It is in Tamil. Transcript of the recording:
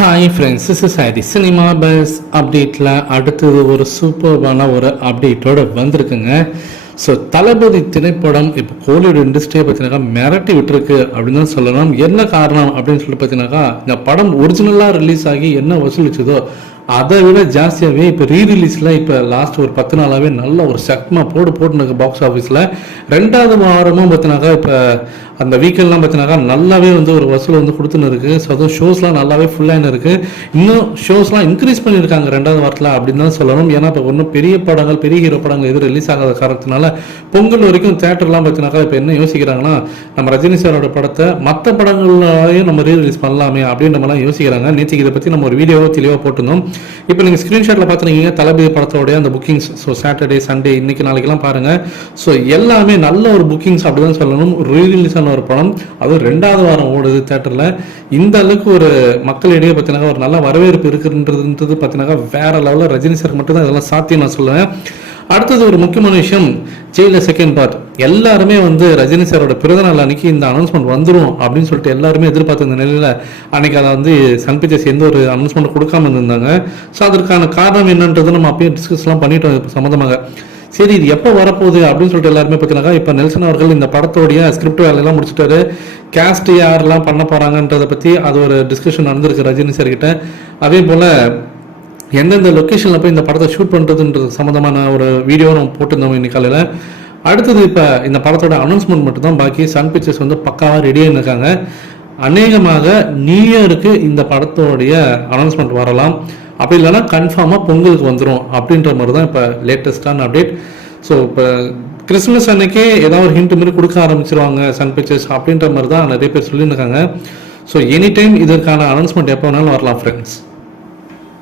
Hi friends, this is Hari. Cinema bus அப்டேட்டில் அடுத்தது ஒரு சூப்பர்வான ஒரு அப்டேட்டோடு வந்திருக்குங்க. ஸோ தளபதி திரைப்படம் இப்போ கோலிவுட் இண்டஸ்ட்ரியை பார்த்தீங்கன்னாக்கா மிரட்டி விட்டுருக்கு அப்படின்னு தான் சொல்லலாம். என்ன காரணம் அப்படின்னு சொல்லிட்டு பார்த்தீங்கன்னாக்கா, இந்த படம் ஒரிஜினலாக ரிலீஸ் ஆகி என்ன வசூலிச்சதோ அதை விட ஜாஸ்தியாகவே இப்போ ரீரிலீஸில் இப்போ லாஸ்ட் ஒரு 10 நாளாகவே நல்ல ஒரு சக்மா போட்டுருக்கு பாக்ஸ் ஆஃபீஸில். ரெண்டாவது வாரமும் பார்த்தினாக்கா இப்போ அந்த வீக்கெண்ட்லாம் பார்த்தினாக்கா நல்லாவே வந்து ஒரு வசூல் வந்து கொடுத்துன்னு இருக்குது. ஸோ அதுவும் ஷோஸ்லாம் நல்லாவே ஃபுல்லாக இருக்குது. இன்னும் ஷோஸ்லாம் இன்க்ரீஸ் பண்ணியிருக்காங்க ரெண்டாவது வாரத்தில் அப்படின்னு தான் சொல்லணும். ஏன்னா இப்போ ஒன்றும் பெரிய படங்கள், பெரிய ஹீரோ படங்கள் எதுவும் ரிலீஸ் ஆகாத காரணத்தினால பொங்கல் வரைக்கும் தேட்டர்லாம் பார்த்தினாக்கா இப்போ என்ன யோசிக்கிறாங்கன்னா, நம்ம ரஜினி சாரோட படத்தை மற்ற படங்களையும் நம்ம ரீரிலீஸ் பண்ணலாமே அப்படின்ற மாதிரிலாம் யோசிக்கிறாங்க. நேற்றுக்கு இதை பற்றி நம்ம ஒரு வீடியோவை தெளிவாக போட்டிருந்தோம். இப்போ நீங்கள் ஸ்க்ரீன்ஷாட்டில் பார்த்துருக்கீங்க தளபதி படத்தோடைய அந்த புக்கிங்ஸ். ஸோ சாட்டர்டே, சண்டே, இன்னைக்கு நாளைக்கெல்லாம் பாருங்கள். ஸோ எல்லாமே நல்ல ஒரு புக்கிங்ஸ் அப்படி தான் சொல்லணும். ரீரிலீஸ் ஆன ஒரு படம், அதுவும் ரெண்டாவது வாரம் ஓடுது தேட்டரில். இந்த அளவுக்கு ஒரு மக்களிடையே பார்த்தீங்கன்னா ஒரு நல்ல வரவேற்பு இருக்குன்றது பார்த்தீங்கன்னா வேற லெவலில். ரஜினி சார் மட்டும் தான் இதெல்லாம் சாத்தியம் நான் சொல்லுவேன். அடுத்தது ஒரு முக்கியமான விஷயம், ஜெயிலர் செகண்ட் பார்ட். எல்லாருமே வந்து ரஜினி சாரோட பிறந்தநாள் அன்னைக்கு இந்த அனௌன்ஸ்மெண்ட் வந்துடும் அப்படின்னு சொல்லிட்டு எல்லாருமே எதிர்பார்த்த இந்த நிலையில் அன்னைக்கு அதை வந்து சன் பிக்சர்ஸ் எந்த ஒரு அனௌன்ஸ்மெண்ட் கொடுக்காம இருந்திருந்தாங்க. ஸோ அதற்கான காரணம் என்னன்றது நம்ம அப்பயே டிஸ்கஸ்லாம் பண்ணிட்டோம் இப்போ சம்மந்தமாக. சரி, இது எப்போ வரப்போகுது அப்படின்னு சொல்லிட்டு எல்லாருமே பார்த்தீங்கன்னா, இப்போ நெல்சன் அவர்கள் இந்த படத்தோடைய ஸ்கிரிப்ட் வேலையெல்லாம் முடிச்சுட்டாரு. கேஸ்ட் யாரெல்லாம் பண்ண போகிறாங்கன்றதை பற்றி அது ஒரு டிஸ்கஷன் நடந்திருக்கு ரஜினி சார் கிட்ட. அதே போல் எந்தெந்த லொக்கேஷனில் போய் இந்த படத்தை ஷூட் பண்ணுறதுன்றது சம்மந்தமான ஒரு வீடியோ நம்ம போட்டிருந்தோம் இன்னைக்கு காலையில். அடுத்தது இப்போ இந்த படத்தோட அனௌன்ஸ்மெண்ட் மட்டும் தான் பாக்கி. சன் பிக்சர்ஸ் வந்து பக்காவாக ரெடியாக இருக்காங்க. அநேகமாக நியூ இயருக்கு இந்த படத்தோடைய அனௌன்ஸ்மெண்ட் வரலாம். அப்படி இல்லைன்னா கன்ஃபார்மாக பொங்கலுக்கு வந்துடும் அப்படின்ற மாதிரி தான் இப்போ லேட்டஸ்டான அப்டேட். ஸோ இப்போ கிறிஸ்மஸ் அன்னைக்கே ஏதாவது ஒரு ஹிண்ட் மாதிரி கொடுக்க ஆரம்பிச்சிருவாங்க சன் பிக்சர்ஸ் அப்படின்ற மாதிரி தான் நிறைய பேர் சொல்லியிருக்காங்க. ஸோ எனி டைம் இதற்கான அனௌன்ஸ்மெண்ட் எப்போ வேணாலும் வரலாம் ஃப்ரெண்ட்ஸ்.